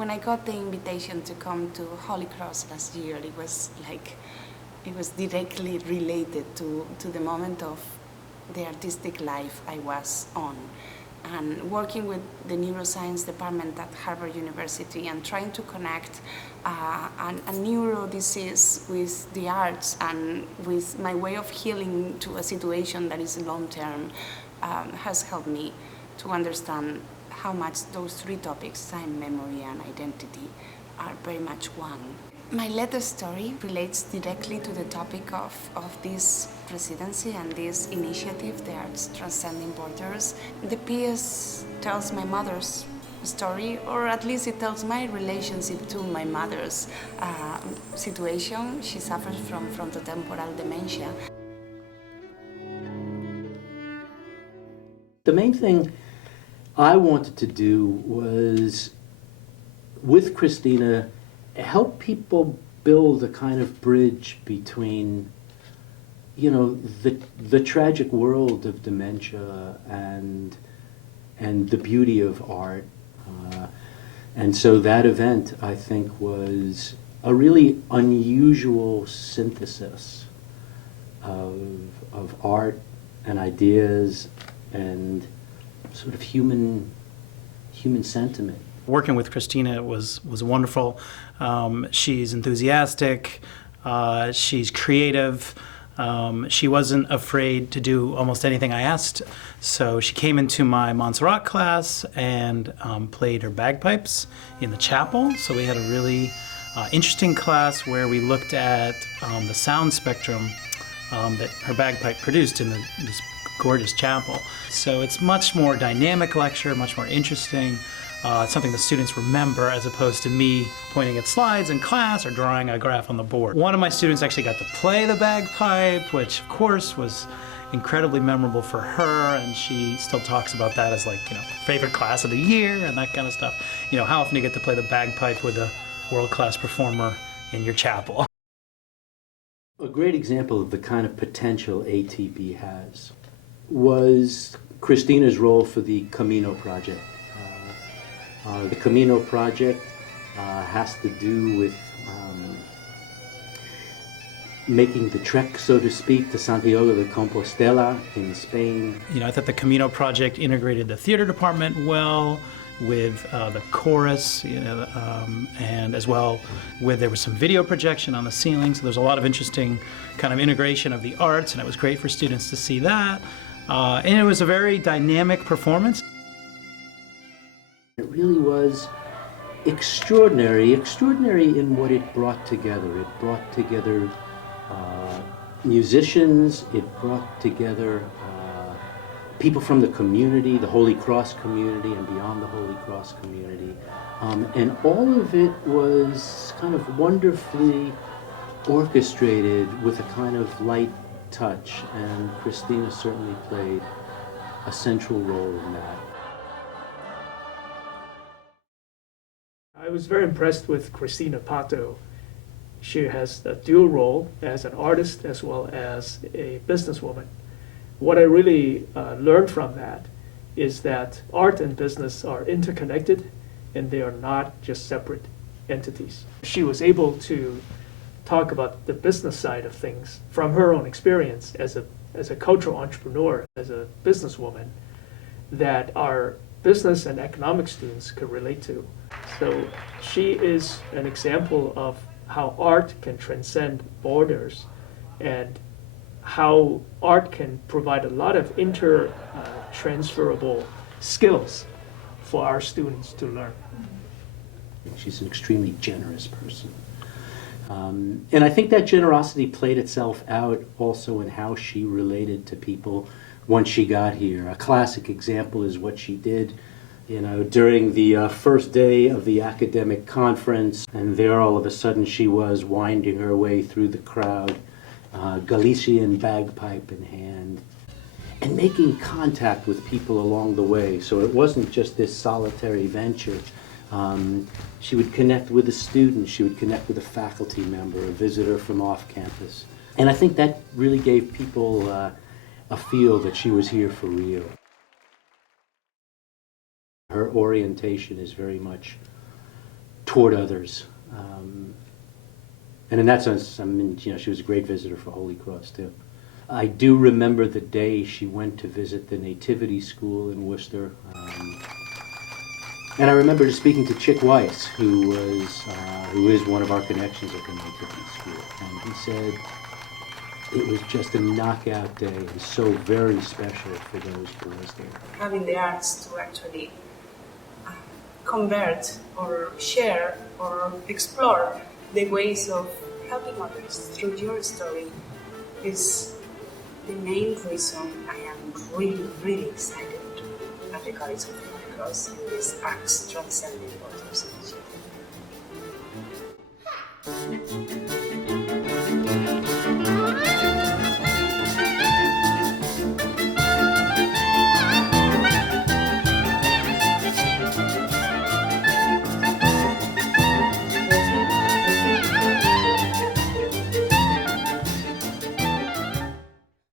When I got the invitation to come to Holy Cross last year, it was directly related to the moment of the artistic life I was on. And working with the neuroscience department at Harvard University and trying to connect a neuro disease with the arts and with my way of healing to a situation that is long-term has helped me to understand how much those three topics, time, memory, and identity, are very much one. My Lethe story relates directly to the topic of this residency and this initiative, the Arts Transcending Borders. The piece tells my mother's story, or at least it tells my relationship to my mother's situation. She suffers from frontotemporal dementia. The main thing I wanted to do was, with Cristina, help people build a kind of bridge between, the tragic world of dementia and the beauty of art. And so that event, I think, was a really unusual synthesis of art and ideas and sort of human sentiment. Working with Cristina was wonderful. She's enthusiastic, she's creative, she wasn't afraid to do almost anything I asked. So she came into my Montserrat class and played her bagpipes in the chapel. So we had a really interesting class where we looked at the sound spectrum that her bagpipe produced in this gorgeous chapel. So it's much more dynamic lecture, much more interesting. It's something the students remember as opposed to me pointing at slides in class or drawing a graph on the board. One of my students actually got to play the bagpipe, which of course was incredibly memorable for her, and she still talks about that as favorite class of the year and that kind of stuff. How often do you get to play the bagpipe with a world-class performer in your chapel? A great example of the kind of potential ATB has was Cristina's role for the Camino project. The Camino project has to do with making the trek, so to speak, to Santiago de Compostela in Spain. I thought the Camino project integrated the theater department well with the chorus, and as well there was some video projection on the ceiling, so there's a lot of interesting kind of integration of the arts, and it was great for students to see that. And it was a very dynamic performance. It really was extraordinary in what it brought together. It brought together musicians, it brought together people from the community, the Holy Cross community and beyond the Holy Cross community. And all of it was kind of wonderfully orchestrated with a kind of light touch, and Cristina certainly played a central role in that. I was very impressed with Cristina Pato. She has a dual role as an artist as well as a businesswoman. What I really learned from that is that art and business are interconnected and they are not just separate entities. She was able to talk about the business side of things from her own experience as a cultural entrepreneur, as a businesswoman, that our business and economic students could relate to. So she is an example of how art can transcend borders and how art can provide a lot of transferable skills for our students to learn. She's an extremely generous person. And I think that generosity played itself out also in how she related to people once she got here. A classic example is what she did during the first day of the academic conference, and there all of a sudden she was winding her way through the crowd, Galician bagpipe in hand, and making contact with people along the way. So it wasn't just this solitary venture. She would connect with a student, she would connect with a faculty member, a visitor from off campus. And I think that really gave people a feel that she was here for real. Her orientation is very much toward others. And in that sense, I mean, she was a great visitor for Holy Cross too. I do remember the day she went to visit the Nativity School in Worcester. And I remember just speaking to Chick Weiss, who is one of our connections at the Nativity School. And he said it was just a knockout day and so very special for those boys there. Having the arts to actually convert or share or explore the ways of helping others through your story is the main reason I am really, really excited to be at the College of Holy Cross in this Arts Transcending Authors Initiative.